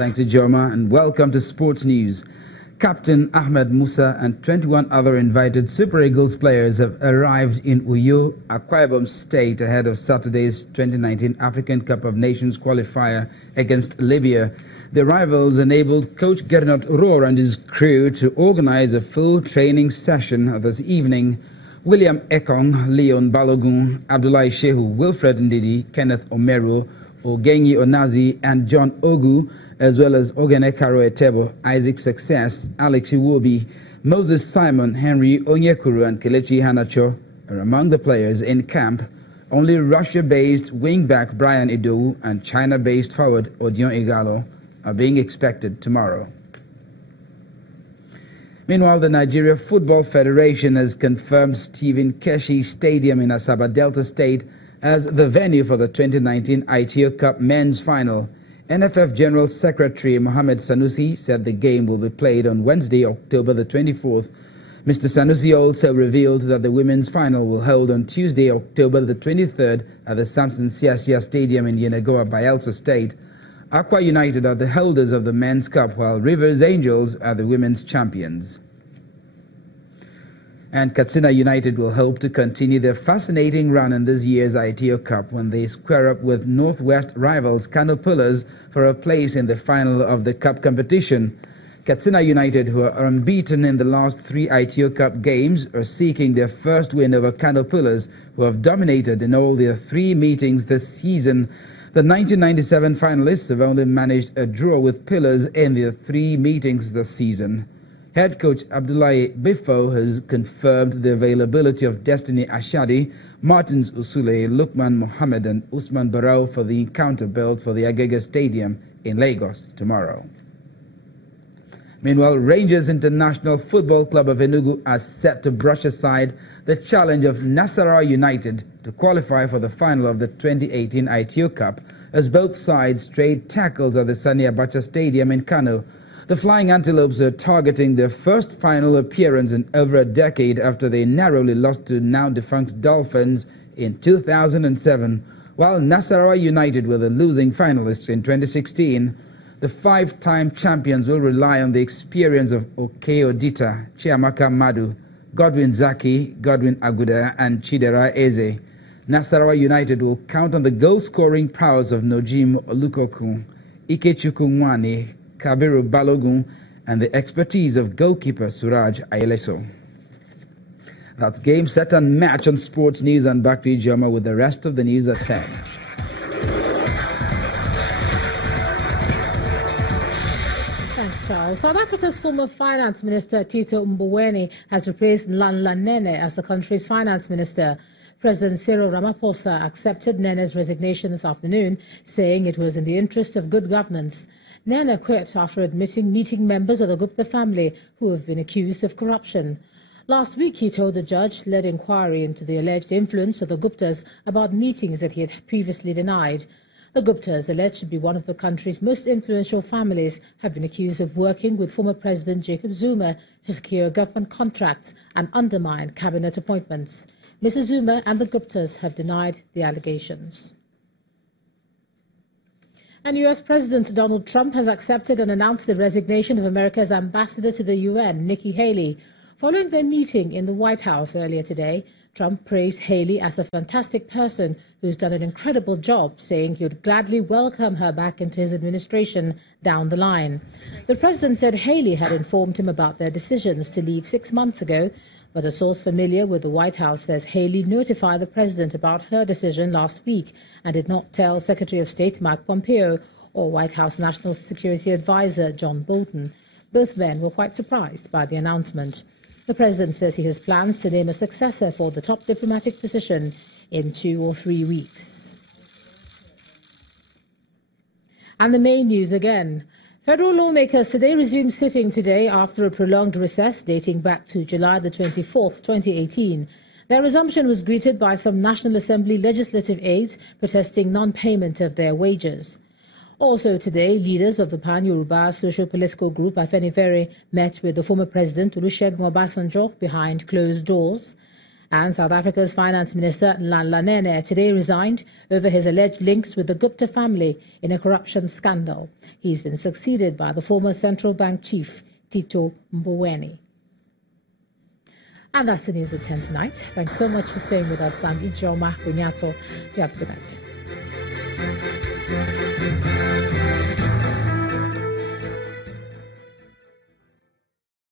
Thanks to Joma, and welcome to Sports News. Captain Ahmed Musa and 21 other invited Super Eagles players have arrived in Uyo, Akwa Ibom State ahead of Saturday's 2019 African Cup of Nations qualifier against Libya. The arrivals enabled coach Gernot Rohr and his crew to organize a full training session this evening. William Ekong, Leon Balogun, Abdullahi Shehu, Wilfred Ndidi, Kenneth Omeru, Ogenyi Onazi and John Ogu, as well as Ogene Karo Etebo, Isaac Success, Alex Iwobi, Moses Simon, Henry Onyekuru and Kelechi Hanacho are among the players in camp. Only Russia-based wingback Brian Idowu and China-based forward Odion Igalo are being expected tomorrow. Meanwhile, the Nigeria Football Federation has confirmed Stephen Keshi Stadium in Asaba Delta State as the venue for the 2019 ITO Cup Men's Final. NFF General Secretary Mohamed Sanusi said the game will be played on Wednesday, October the 24th. Mr. Sanusi also revealed that the Women's Final will hold on Tuesday, October the 23rd at the Samson Siasia Stadium in Yenagoa, Bayelsa State. Aqua United are the holders of the Men's Cup, while Rivers Angels are the Women's Champions. And Katsina United will hope to continue their fascinating run in this year's ITO Cup when they square up with Northwest rivals Kano Pillars for a place in the final of the Cup competition. Katsina United, who are unbeaten in the last 3 ITO Cup games, are seeking their first win over Kano Pillars, who have dominated in all their 3 meetings this season. The 1997 finalists have only managed a draw with Pillars in their 3 meetings this season. Head coach Abdullahi Bifo has confirmed the availability of Destiny Ashadi, Martins Usule, Lukman Mohammed and Usman Barao for the encounter belt for the Agege Stadium in Lagos tomorrow. Meanwhile, Rangers International Football Club of Enugu are set to brush aside the challenge of Nasarawa United to qualify for the final of the 2018 ITO Cup as both sides trade tackles at the Sani Abacha Stadium in Kano. The Flying Antelopes are targeting their first final appearance in over a decade after they narrowly lost to now-defunct Dolphins in 2007, while Nasarawa United were the losing finalists in 2016. The 5-time champions will rely on the experience of Oke Odita, Chiamaka Madu, Godwin Zaki, Godwin Aguda and Chidera Eze. Nasarawa United will count on the goal-scoring prowess of Nojim Olukoku, Ikechukwu Nwane, Kabiru Balogun and the expertise of goalkeeper Suraj Ayeleso. That's game, set and match on Sports News, and back to Ijoma with the rest of the news at 10. Thanks, Charles. South Africa's former Finance Minister Tito Mboweni has replaced Nhlanhla Nene as the country's finance minister. President Cyril Ramaphosa accepted Nene's resignation this afternoon, saying it was in the interest of good governance. Nene quit after admitting meeting members of the Gupta family who have been accused of corruption. Last week, he told the judge led inquiry into the alleged influence of the Guptas about meetings that he had previously denied. The Guptas, alleged to be one of the country's most influential families, have been accused of working with former President Jacob Zuma to secure government contracts and undermine cabinet appointments. Mrs. Zuma and the Guptas have denied the allegations. And U.S. President Donald Trump has accepted and announced the resignation of America's ambassador to the UN, Nikki Haley. Following their meeting in the White House earlier today, Trump praised Haley as a fantastic person who's done an incredible job, saying he would gladly welcome her back into his administration down the line. The president said Haley had informed him about their decisions to leave 6 months ago, but a source familiar with the White House says Haley notified the president about her decision last week and did not tell Secretary of State Mike Pompeo or White House National Security Advisor John Bolton. Both men were quite surprised by the announcement. The president says he has plans to name a successor for the top diplomatic position in 2 or 3 weeks. And the main news again. Federal lawmakers today resumed sitting today after a prolonged recess dating back to July the 24th, 2018. Their resumption was greeted by some National Assembly legislative aides protesting non-payment of their wages. Also today, leaders of the Pan-Yoruba socio-political group Afenifere met with the former president Olusegun Obasanjo behind closed doors. And South Africa's Finance Minister Nene today resigned over his alleged links with the Gupta family in a corruption scandal. He's been succeeded by the former central bank chief, Tito Mboweni. And that's the news at 10 tonight. Thanks so much for staying with us. I'm Ijoma Bunyato. Do have a good night.